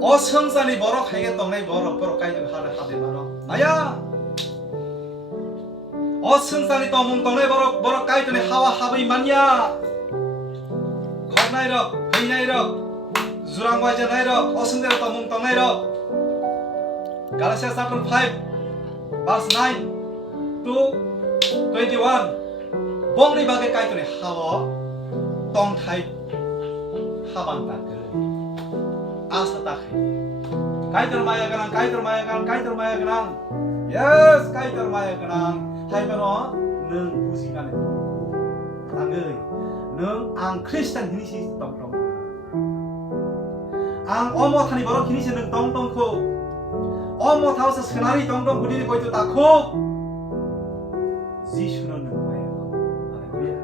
어성산이 버럭 하게 동네 버럭 가이는 하대 말어 나야 어성산이 또문 동네 버럭 가이더니 하와 하브이 만야 겁나이럭 회나이럭 주랑과이자나이럭 어성대로 또문 동네럭 Galatians chapter 5 verse 9 to 21 bongni bagai kaitone hawa tong thai haban ta ke asa ta kaitor maya kanang yes kaitor maya kanang hai bano nung busingan angei nung ang Christian hini si tong ang omo thani borok hini si nung tong ko omo thausa senari tong gudini koito ta ko 지수는 거예요. 할렐루야.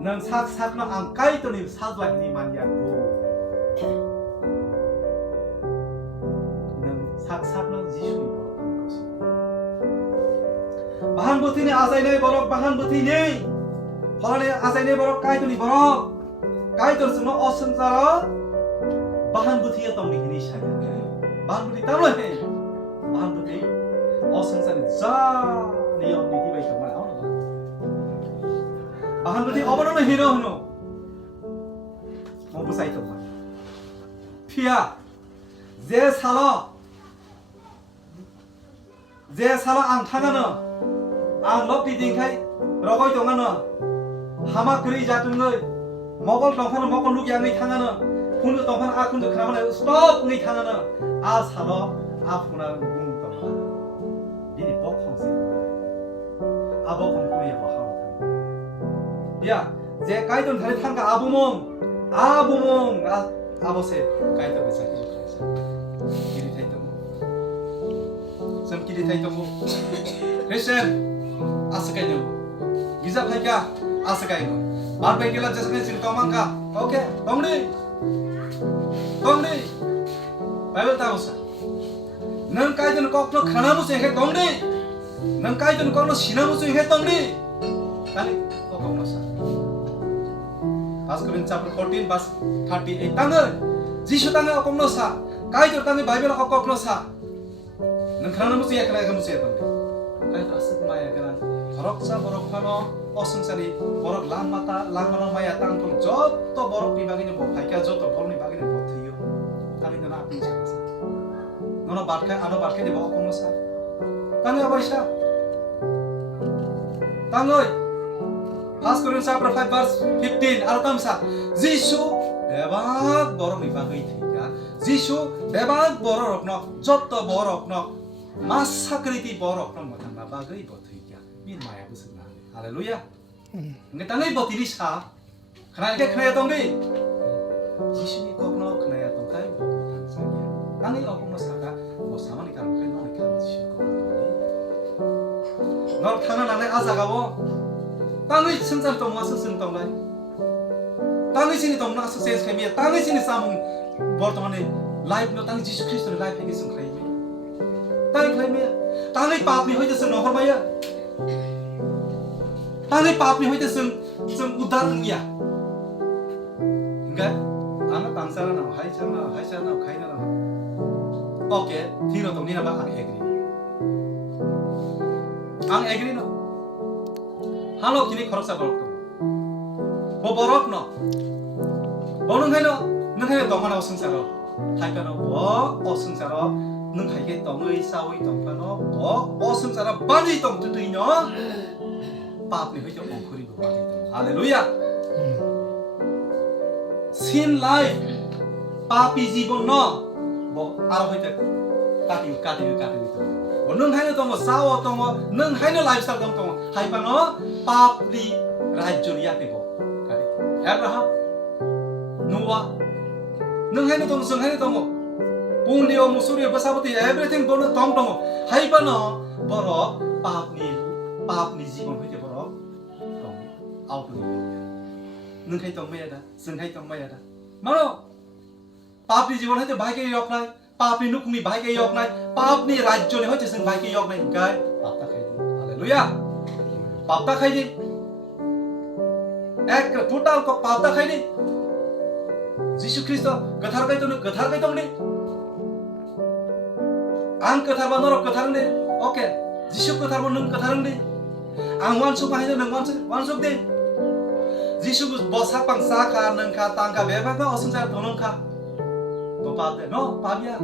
넌 사사는 안 까이더니 사도하니 만야고. 넌 사사는 지수니 버럭 것입니다. 바한 버티니 아사이네 버럭 바한 버티니 바한에 아사이네 버럭 까이더니 버럭 까이더스는 어슴사라 바한 버티였던 우리 히니샤야. 바한 버티 따로 해. 바한 버티 어슴사는 자 Leon ni tiba itu mana orang? Bahan berarti apa nama hero no? Mau busai itu mana? Pia, je salah ang tangan no, ang lop di tingkai, rokoi tongan no, hama kiri jatuh ngai, mokol tongkan mokol luk yang ngai tangan no, kundu tongkan kundu kenapa no, stop ngai tangan no, salah punar bung tongkan, ini bokong sih. 아버 공부야 뭐 하고 야, 제 가이돈 다리 탄가 아부몽 아버세 가이돈 그 자기 좀 가자 길이 다 있던 좀 길이 다 있던 크리스천 아스가이노 기자 파이까 아스가이노 말베길라 저스네 지금 도망가 오케이 동리 바이블 따오사 넌 가이돈 꼭또 가나무세 해 동리 nang kai tu kau no sina musuh hetong ni, tani kau no sa. First Corinthians chapter 14 verse 38 tangan, Jisu tangan kau no sa, kai tu tangan Bible kau no sa. Nang kerana musuh ya kerana musuh hetong ni, kai tu asal maya kerana borok sa borok kano oseng sari borok lang mata maya tang tu joto borok ni bagi ni bo, hai kya joto borok ni bagi ni bo thiyo, tani nana api cakap sa. Nono barkai ano barkai ni bo kau no sa. Tangoi apa isya? Tangoi. First Corinthians chapter 5 verse 15 altam sa. Jisu bebak borok ni bagai thika. Jisu bebak borok no jotto borok no masakriti borok no matang bagai bo thika. Min maya busna. Haleluya. Ngai tangoi bo tiri sa. Khana ke khana tong ni. Jisu ni kok no khana tong kai bo tang sa ya. Tangoi ok no sa ka bo samani ka kai no ni ka jisu ko. 너 타는 안에 아사가고 땅의 천산 동화 스승 동네 땅의 신이 동나 스세스 개미야 땅의 신이 싸문 버터만에 라이프로 땅의 지수 그리스도의 라이프에 있음 가이미 땅의 가이미야 땅의 파업이 호이드스 너 헐마야 땅의 파업이 호이드스 좀 우다른이야 그러니까 아마 땅사라나 하이차나 가이나나 오케이 뒤로 동네나 막 안 해그리 ang agree no halo kini khorok sa borok to bo borok no bonung hai tong mana osung saro hai ka no bo osung saro nung hai ke tong ei sawi tong pa no bo osung saro banji tong tu no pap ni hoi tong khuri bo banji tong hallelujah sin life papi jibon no bo aro hoi te kati to nung hai no tongo sawo tongo nung hai no lifestyle tongo hai pa no papli rajyo ya te bo kari Abraham Noah nung hai no tongo sung hai no tongo pundio musuri basaboti everything bono tongo hai pa no boro papni jibon hoite boro tong out ni nung hai tong maya da sung hai tong maya da mano papli jibon hoite bai ke yok nai पापनी नुकमी भाई के योग नहीं पापनी राज्यों ने हो जैसे भाई के योग नहीं गाय पापता खाई दी हालेलुया पापता खाई दी एक टोटल को पापता खाई दी 지수 그리스도 거타르 가이도는 거타르 가이동리 안 거타르바 너로 거타르네 오케이 지수 거타르바 능 거타르네 안 완숙 바이도 능 완숙돼 지수 뭐 삭방 사카 능카 땅카 배방가 어승자 도능카 또 빠데 너 빠비야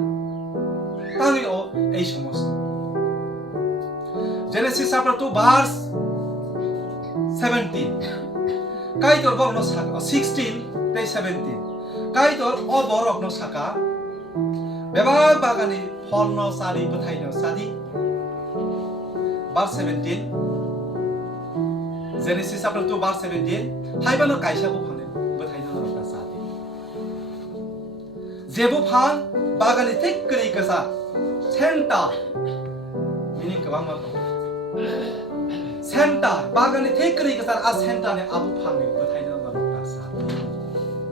땅이 에이쇼모스 Genesis chapter 2 verse 17 kaitor borok no saka 16 day 17 kaitor borok no saka beba bagani phol no sari pathai no sadi verse 17 Genesis chapter 2 verse 17 haiba no kaisa bu phane pathai no ta sadi jebu phan bagani thik kri kasa senta meaning kabang ma 센터 바가니 테이크리 그 사람 아 센터네 아부 판미 버타이는 거 봤어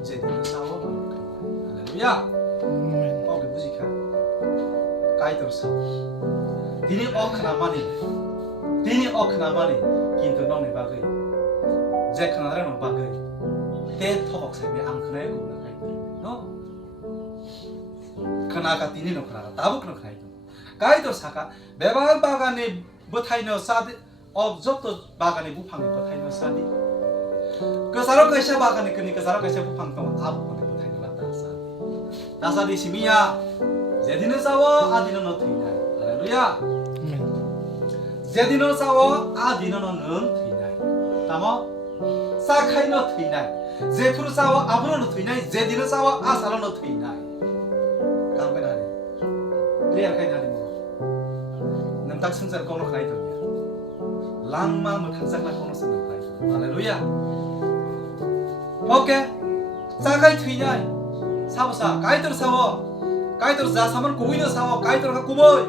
이제 싸워 할렐루야 거기 무지카 가이드로서 디니 어크나마니 긴도 너네 바그이 제크나라는 바그이 대 토박세미 안 그래 고나 가이드 너 그나가 디니는 그나가 다부 그나 가이드 사가 매방 바가니 버타이는 사드 objekto bagani bupang ni pathai no sani kesaro kaisa bagani kini kesaro kaisa bupang tong abu ni pathai no lata sani dasadi simia jedino sawo adino no thinai haleluya jedino sawo adino no nun thinai tamo sakhai no thinai jefuru sawo abro no thinai jedino sawo asalo no thinai kam pe nani clear kai nani mo nam tak sensar ko no khai to langma mutangsak kono seneng kai haleluya oke sakai thinai sabosa kaitor sawo kaitor za saman koino sawo kaitor ka kuboy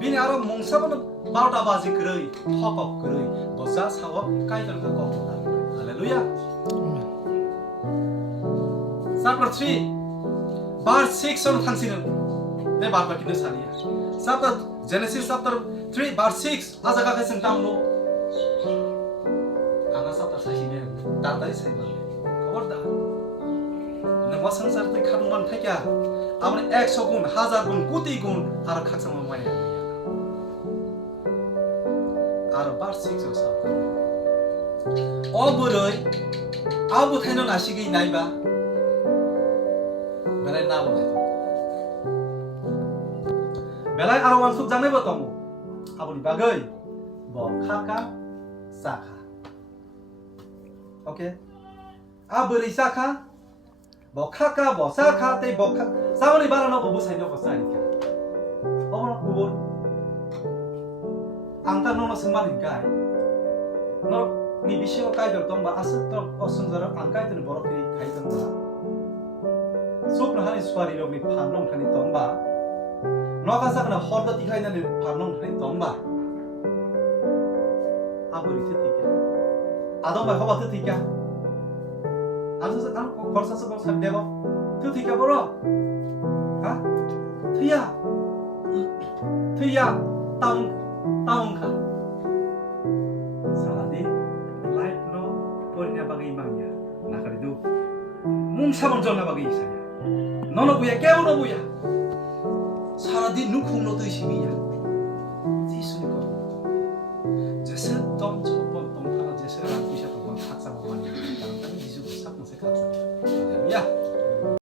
bini aro mungsabon 12টা baji krei thokok krei bosa sawo kaitor ka kok haleluya chapter 3 verse 6 on thangsinen ne barba kinne sania chapter Genesis chapter 3 verse 6 ajaga ka sentang no ana chapter sakhine tartari saibal khabarda nangwa sangsar te kharungman thakya amne 100 gun 1000 gun koti gun ar khaksang ma maya ar verse 6 osa oboroi abu thaino nasigi naiba belai na bo belai arawan suk janai botomu aboni bagai bo khaka saka oke abori saka bo khaka bo saka te bo sauni barano bo busai no basai ka obono kubur angta no sengman kai no ni bisio kai dor tong ba asat to osunjara angkai ten borok ni kai tong ba sup na hani swari log ni phanong thani tong ba noka sakna horda tikhai na ni phanong thani tong ba abori the tikya adong ba hoba the tikya ansa an korsa sa korsa debo the tikya boro ha thiya taung kha saladi life no pornya bagi mangya nakari du mung sabon jona bagi isanya nono buya keu no buya 사라디 누쿵노도 심이야 지수니까 제세 덤